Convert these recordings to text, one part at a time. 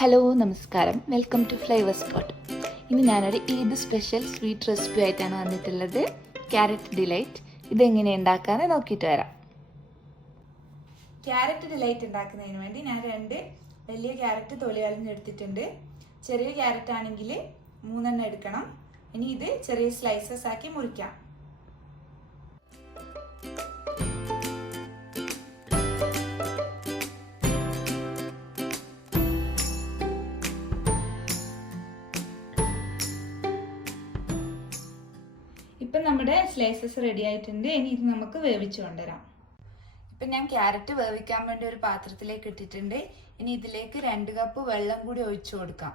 Hello നമസ്കാരം, welcome to flavour spot. ഇനി ഞാനൊരു ഈദ് സ്പെഷ്യൽ സ്വീറ്റ് റെസിപ്പി ആയിട്ടാണ് വന്നിട്ടുള്ളത്. Carrot delight. ഇതെങ്ങനെ ഉണ്ടാക്കാന്ന് നോക്കിയിട്ട് വരാം. ക്യാരറ്റ് ഡിലൈറ്റ് ഉണ്ടാക്കുന്നതിന് വേണ്ടി ഞാൻ 2 വലിയ ക്യാരറ്റ് തൊലി കളഞ്ഞെടുത്തിട്ടുണ്ട്. ചെറിയ ക്യാരറ്റ് ആണെങ്കിൽ 3 എടുക്കണം. ഇനി ഇത് ചെറിയ സ്ലൈസസ് ആക്കി മുറിക്കാം. ഇപ്പം നമ്മുടെ സ്ലൈസസ് റെഡി ആയിട്ടുണ്ട്. ഇനി ഇത് നമുക്ക് വേവിച്ചു കൊണ്ടുവരാം. ഇപ്പം ഞാൻ ക്യാരറ്റ് വേവിക്കാൻ വേണ്ടി ഒരു പാത്രത്തിലേക്ക് ഇട്ടിട്ടുണ്ട്. ഇനി ഇതിലേക്ക് 2 കപ്പ് വെള്ളം കൂടി ഒഴിച്ചു കൊടുക്കാം.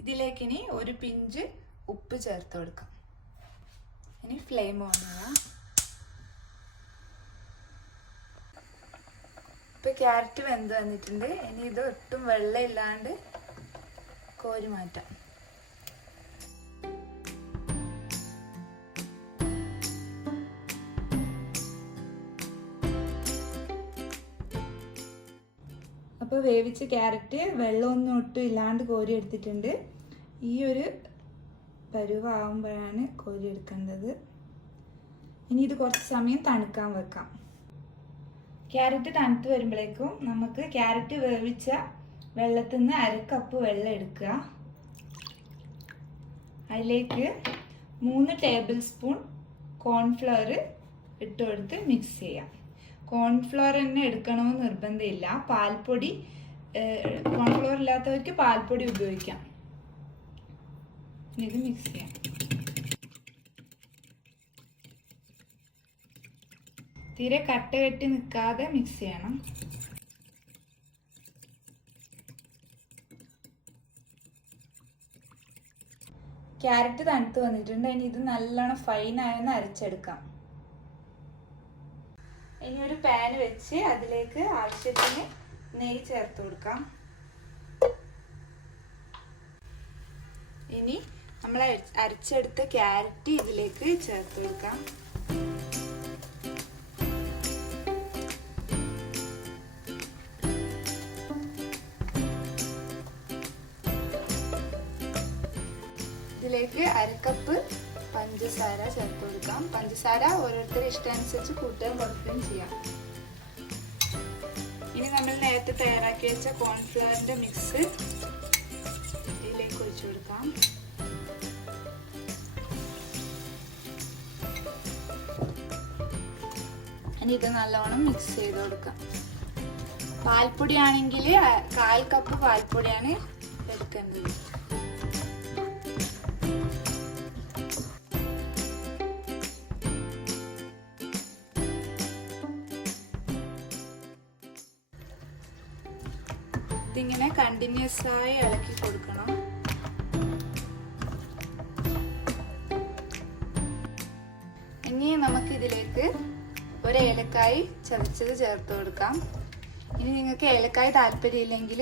ഇതിലേക്ക് ഇനി ഒരു പിഞ്ച് ഉപ്പ് ചേർത്ത് കൊടുക്കാം. ഇനി ഫ്ലെയിം ഓൺ ചെയ്യാം. ഇപ്പം ക്യാരറ്റ് വെന്ത് വന്നിട്ടുണ്ട്. ഇനി ഇത് ഒട്ടും വെള്ളം ഇല്ലാണ്ട് കോരി മാറ്റാം. അപ്പോൾ വേവിച്ച ക്യാരറ്റ് വെള്ളമൊന്നും ഒട്ടും ഇല്ലാണ്ട് കോരി എടുത്തിട്ടുണ്ട്. ഈ ഒരു പരുവാകുമ്പോഴാണ് കോരി എടുക്കേണ്ടത്. ഇനി ഇത് കുറച്ച് സമയം തണുക്കാൻ വെക്കാം. ക്യാരറ്റ് തണുത്ത് വരുമ്പോഴേക്കും നമുക്ക് ക്യാരറ്റ് വേവിച്ച വെള്ളത്തിൽ നിന്ന് 1/2 കപ്പ് വെള്ളം എടുക്കുക. അതിലേക്ക് 3 ടേബിൾ സ്പൂൺ കോൺഫ്ലവർ ഇട്ട് കൊടുത്ത് മിക്സ് ചെയ്യാം. കോൺഫ്ലവർ തന്നെ എടുക്കണമെന്ന് നിർബന്ധമില്ല. പാൽപ്പൊടി, കോൺഫ്ലവർ ഇല്ലാത്തവർക്ക് പാൽപ്പൊടി ഉപയോഗിക്കാം. ഇത് മിക്സ് ചെയ്യാം. തീരെ കട്ട കെട്ടി നിൽക്കാതെ മിക്സ് ചെയ്യണം. ക്യാരറ്റ് തണുത്ത് വന്നിട്ടുണ്ട്. ഇനി ഇത് നല്ലോണം ഫൈനായൊന്ന് അരച്ചെടുക്കാം. ഇനി ഒരു പാൻ വെച്ച് അതിലേക്ക് ആവശ്യത്തിന് നെയ്യ് ചേർത്ത് കൊടുക്കാം. ഇനി നമ്മൾ അരച്ചെടുത്ത ക്യാരറ്റ് ഇതിലേക്ക് ചേർത്ത് കൊടുക്കാം. ഇതിലേക്ക് 1/2 കപ്പ് പഞ്ചസാര ചേർത്ത് കൊടുക്കാം. പഞ്ചസാര ഓരോരുത്തരുടെ ഇഷ്ടമനുസരിച്ച് കൂട്ടുകയും കുറയ്ക്കുകയും ചെയ്യാം. ഇനി നമ്മൾ നേരത്തെ തയ്യാറാക്കി വെച്ച കോൺഫ്ലവറിന്റെ മിക്സ് ഇതിലേക്ക് ഒഴിച്ചു കൊടുക്കാം. ഇനി ഇത് നല്ലോണം മിക്സ് ചെയ്ത് കൊടുക്കാം. പാൽപ്പൊടി ആണെങ്കിൽ 1/4 കപ്പ് പാൽപ്പൊടിയാണ് എടുക്കേണ്ടത്. ഇതിങ്ങനെ കണ്ടിന്യൂസ് ആയി ഇളക്കി കൊടുക്കണം. ഇനി നമുക്ക് ഇതിലേക്ക് 1 ഏലക്കായ് ചതച്ചത് ചേർത്ത് കൊടുക്കാം. ഇനി നിങ്ങൾക്ക് ഏലക്കായ് താല്പര്യമില്ലെങ്കിൽ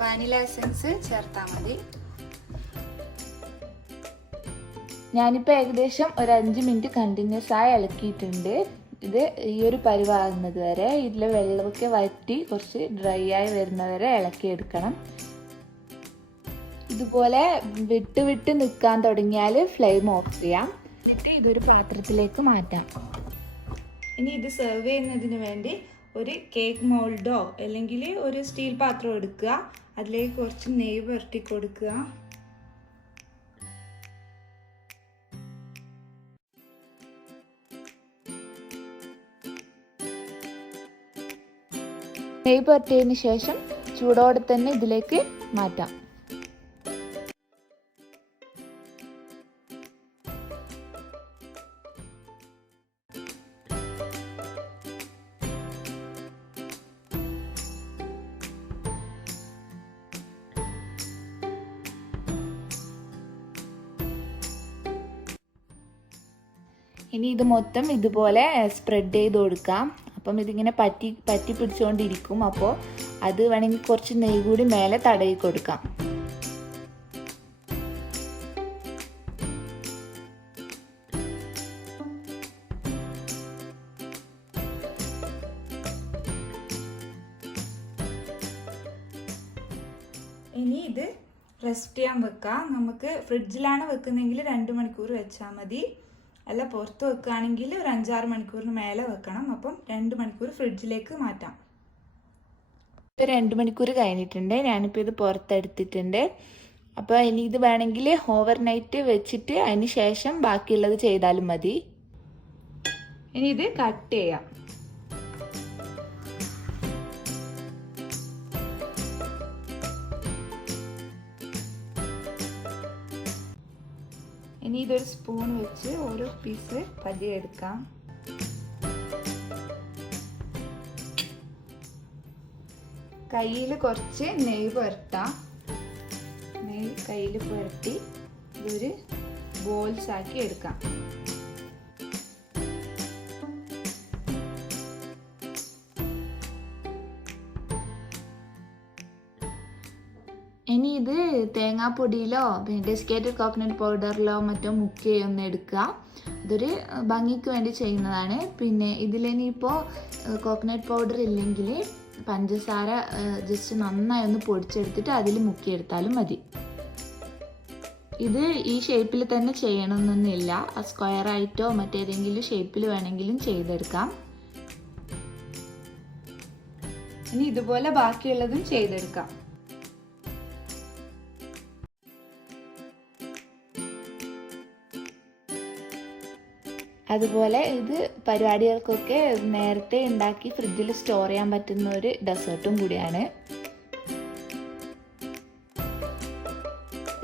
വാനില എസൻസ് ചേർത്താൽ മതി. ഞാനിപ്പോൾ ഏകദേശം ഒരു 5 മിനിറ്റ് കണ്ടിന്യൂസ് ആയി ഇളക്കിയിട്ടുണ്ട്. ഇത് ഈ ഒരു പരുവാകുന്നത് വരെ, ഇതിൽ വെള്ളമൊക്കെ വറ്റി കുറച്ച് ഡ്രൈ ആയി വരുന്നവരെ ഇളക്കിയെടുക്കണം. ഇതുപോലെ വിട്ട് വിട്ട് നിൽക്കാൻ തുടങ്ങിയാൽ ഫ്ലെയിം ഓഫ് ചെയ്യാം. എന്നിട്ട് ഇതൊരു പാത്രത്തിലേക്ക് മാറ്റാം. ഇനി ഇത് സെർവ് ചെയ്യുന്നതിന് വേണ്ടി ഒരു കേക്ക് മോൾഡോ അല്ലെങ്കിൽ ഒരു സ്റ്റീൽ പാത്രം എടുക്കുക. അതിലേക്ക് കുറച്ച് നെയ്യ് പുരട്ടി കൊടുക്കുക. നെയ്യ് പുരട്ടിയതിന് ശേഷം ചൂടോടെ തന്നെ ഇതിലേക്ക് മാറ്റാം. ഇനി ഇത് മൊത്തം ഇതുപോലെ സ്പ്രെഡ് ചെയ്ത് കൊടുക്കാം. അപ്പം ഇതിങ്ങനെ പറ്റി പിടിച്ചുകൊണ്ടിരിക്കും. അപ്പോൾ അത് വേണമെങ്കിൽ കുറച്ച് നെയ്യ് കൂടി മേലെ തടവി കൊടുക്കാം. ഇനി ഇത് റെസ്റ്റ് ചെയ്യാൻ വെക്കാം. നമുക്ക് ഫ്രിഡ്ജിലാണ് വെക്കുന്നതെങ്കിൽ 2 മണിക്കൂർ വെച്ചാൽ മതി. അല്ല പുറത്ത് വെക്കുകയാണെങ്കിൽ ഒരു 5-6 മണിക്കൂറിന് മേലെ വെക്കണം. അപ്പം 2 മണിക്കൂർ ഫ്രിഡ്ജിലേക്ക് മാറ്റാം. ഇപ്പോൾ 2 മണിക്കൂർ കഴിഞ്ഞിട്ടുണ്ട്. ഞാനിപ്പോൾ ഇത് പുറത്തെടുത്തിട്ടുണ്ട്. അപ്പോൾ ഇനി ഇത് വേണമെങ്കിൽ ഓവർനൈറ്റ് വെച്ചിട്ട് അതിന് ശേഷം ബാക്കിയുള്ളത് ചെയ്താലും മതി. ഇനി ഇത് കട്ട് ചെയ്യാം. ഇനി ഇതൊരു സ്പൂൺ വെച്ച് ഓരോ പീസ് പതിയെ എടുക്കാം. കയ്യിൽ കുറച്ച് നെയ്യ് പുരട്ടാം. നെയ്യ് കയ്യിൽ പുരട്ടി ഇതൊരു ബോൾസ് ആക്കി എടുക്കാം. ഇനി ഇത് തേങ്ങാപ്പൊടിയിലോ പിന്നെ ഡെസിക്കേറ്റഡ് കോക്കനട്ട് പൗഡറിലോ മറ്റോ മുക്കിയൊന്ന് എടുക്കുക. ഇതൊരു ഭംഗിക്ക് വേണ്ടി ചെയ്യുന്നതാണ്. പിന്നെ ഇതിലിനിയിപ്പോൾ കോക്കനട്ട് പൗഡർ ഇല്ലെങ്കിൽ പഞ്ചസാര ജസ്റ്റ് നന്നായി ഒന്ന് പൊടിച്ചെടുത്തിട്ട് അതിൽ മുക്കിയെടുത്താലും മതി. ഇത് ഈ ഷേപ്പിൽ തന്നെ ചെയ്യണമെന്നൊന്നുമില്ല. സ്ക്വയറായിട്ടോ മറ്റേതെങ്കിലും ഷേപ്പിൽ വേണമെങ്കിലും ചെയ്തെടുക്കാം. ഇനി ഇതുപോലെ ബാക്കിയുള്ളതും ചെയ്തെടുക്കാം. അതുപോലെ ഇത് പരിപാടികൾക്കൊക്കെ നേരത്തെ ഉണ്ടാക്കി ഫ്രിഡ്ജിൽ സ്റ്റോർ ചെയ്യാൻ പറ്റുന്ന ഒരു ഡെസേർട്ടും കൂടിയാണ്.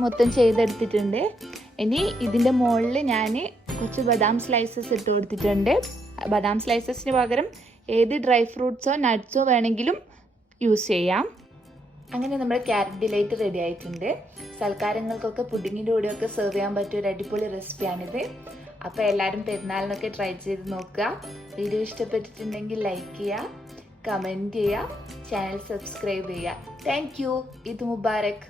മൊത്തം ചെയ്തെടുത്തിട്ടുണ്ട്. ഇനി ഇതിൻ്റെ മുകളിൽ ഞാൻ കുറച്ച് ബദാം സ്ലൈസസ് ഇട്ട് കൊടുത്തിട്ടുണ്ട്. ബദാം സ്ലൈസസിന് പകരം ഏത് ഡ്രൈ ഫ്രൂട്ട്സോ നട്ട്സോ വേണമെങ്കിലും യൂസ് ചെയ്യാം. അങ്ങനെ നമ്മുടെ ക്യാരറ്റ് ഡിലൈറ്റ് റെഡി ആയിട്ടുണ്ട്. സൽക്കാരങ്ങൾക്കൊക്കെ പുഡിങ്ങിൻ്റെ കൂടെയൊക്കെ സെർവ് ചെയ്യാൻ പറ്റിയ ഒരു അടിപൊളി റെസിപ്പിയാണിത്. അപ്പോൾ എല്ലാവരും പെരുന്നാളിനൊക്കെ ട്രൈ ചെയ്ത് നോക്കുക. വീഡിയോ ഇഷ്ടപ്പെട്ടിട്ടുണ്ടെങ്കിൽ ലൈക്ക് ചെയ്യുക, കമൻറ്റ് ചെയ്യുക, ചാനൽ സബ്സ്ക്രൈബ് ചെയ്യുക. Thank you. ഈദ് മുബാറക്.